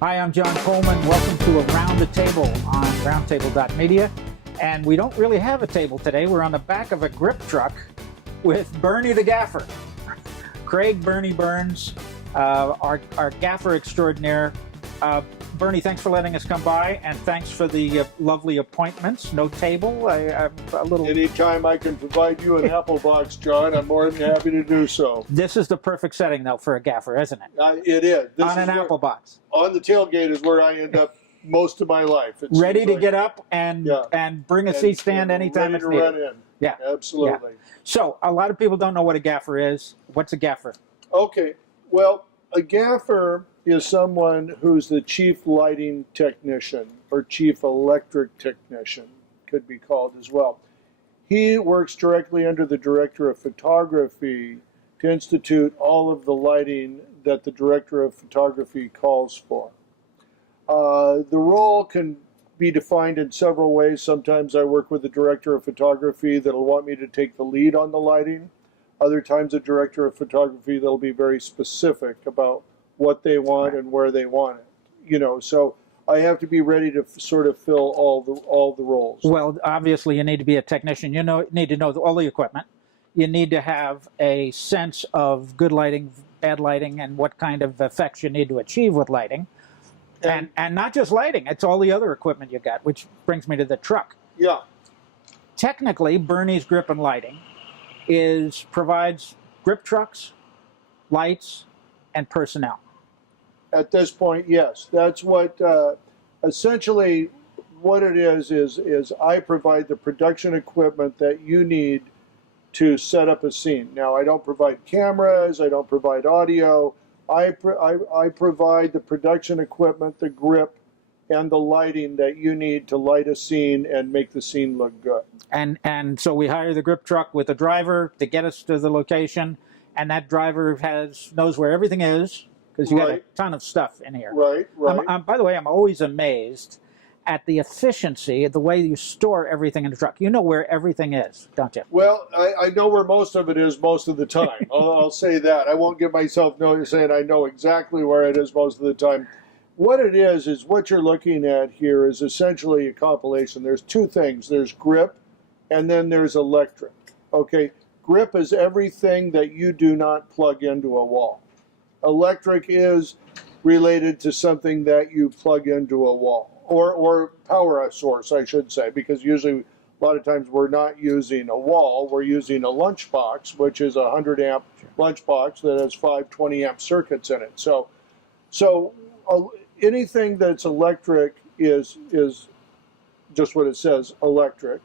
Hi, I'm John Coleman. Welcome to Around the Table on RoundTable.Media. And we don't really have a table today. We're on the back of a grip truck with Burnie the Gaffer. Craig Burnie Burns, our gaffer extraordinaire. Burnie, thanks for letting us come by, and thanks for the lovely appointments. No table. I'm a little. Anytime I can provide you an apple box, John, I'm more than happy to do so. This is the perfect setting, though, for a gaffer, isn't it? It is. This on is an apple box. On the tailgate is where I end up most of my life. Ready to get up and bring a seat stand anytime it's needed. Ready to run in. Yeah, absolutely. Yeah. So a lot of people don't know what a gaffer is. What's a gaffer? Okay, well, a gaffer is someone who's the chief lighting technician or chief electric technician, could be called as well. He works directly under the director of photography to institute all of the lighting that the director of photography calls for. The role can be defined in several ways. Sometimes I work with the director of photography that'll want me to take the lead on the lighting. Other times a director of photography that'll be very specific about what they want and where they want it. You know, so I have to be ready to sort of fill all the roles. Well, obviously you need to be a technician. You need to know all the equipment. You need to have a sense of good lighting, bad lighting, and what kind of effects you need to achieve with lighting. And not just lighting, it's all the other equipment you got, which brings me to the truck. Yeah. Technically, Burnie's Grip and Lighting provides grip trucks, lights, and personnel. At this point, yes. That's what, essentially, what it is I provide the production equipment that you need to set up a scene. Now, I don't provide cameras, I don't provide audio. I provide the production equipment, the grip, and the lighting that you need to light a scene and make the scene look good. And so we hire the grip truck with a driver to get us to the location, and that driver knows where everything is, because you got a ton of stuff in here. Right. By the way, I'm always amazed at the efficiency, the way you store everything in the truck. You know where everything is, don't you? Well, I know where most of it is most of the time. I'll say that. I won't give myself notice saying I know exactly where it is most of the time. What it is what you're looking at here is essentially a compilation. There's two things. There's grip, and then there's electric. Okay, grip is everything that you do not plug into a wall. Electric is related to something that you plug into a wall, or power source, I should say, because usually a lot of times we're not using a wall, we're using a lunchbox, which is a 100 amp lunchbox that has 5 20 amp circuits in it. So anything that's electric is just what it says, electric,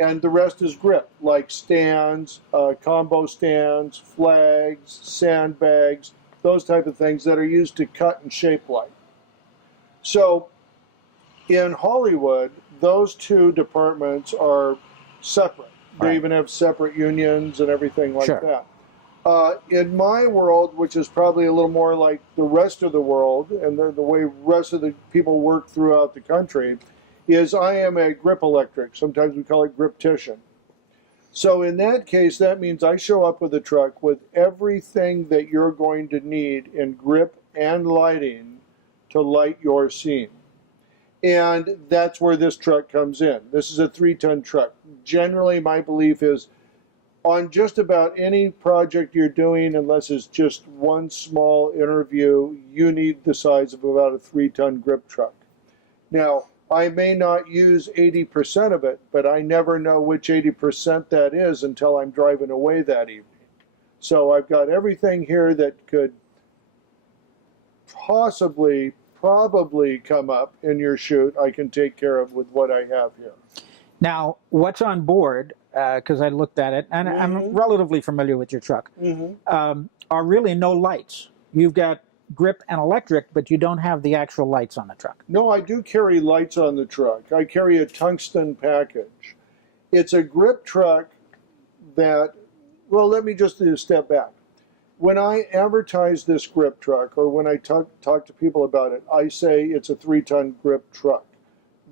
and the rest is grip, like stands, combo stands, flags, sandbags, those type of things that are used to cut and shape light. So in Hollywood, those two departments are separate. They even have separate unions and everything like that. In my world, which is probably a little more like the rest of the world and the way the rest of the people work throughout the country, is I am a grip electric. Sometimes we call it griptician. So in that case, that means I show up with a truck with everything that you're going to need in grip and lighting to light your scene. And that's where this truck comes in. This is a 3-ton truck. Generally, my belief is on just about any project you're doing, unless it's just one small interview, you need the size of about a 3-ton grip truck. Now, I may not use 80% of it, but I never know which 80% that is until I'm driving away that evening. So I've got everything here that could probably come up in your shoot, I can take care of with what I have here. Now, what's on board, because I looked at it, and I'm relatively familiar with your truck, are really no lights. You've got grip and electric, but you don't have the actual lights on the truck. No, I do carry lights on the truck. I carry a tungsten package. It's a grip truck that, well, let me just step back. When I advertise this grip truck, or when I talk to people about it, I say it's a 3-ton grip truck.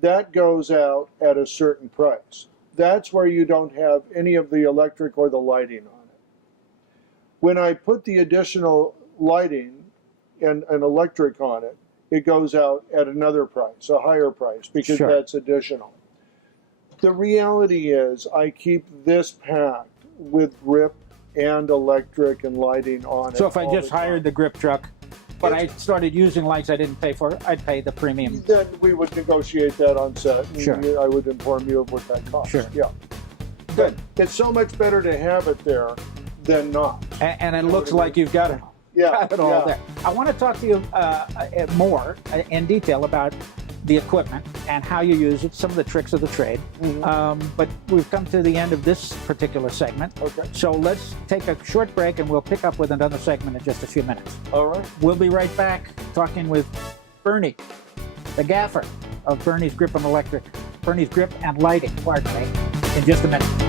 That goes out at a certain price. That's where you don't have any of the electric or the lighting on it. When I put the additional lighting and electric on it, it goes out at another price, a higher price, because Sure. that's additional. The reality is I keep this packed with grip and electric and lighting on it. So if I all just the time. hired the grip truck, but I started using lights I didn't pay for, I'd pay the premium. Then we would negotiate that on set. And Sure. I would inform you of what that costs. Sure. Yeah. Good. It's so much better to have it there than not. And it looks like you've got it, Yeah. got it all yeah. there. I want to talk to you more in detail about the equipment and how you use it, some of the tricks of the trade. But we've come to the end of this particular segment. Okay. So let's take a short break and we'll pick up with another segment in just a few minutes. All right. We'll be right back talking with Burnie, the gaffer of Burnie's Grip and Lighting, in just a minute.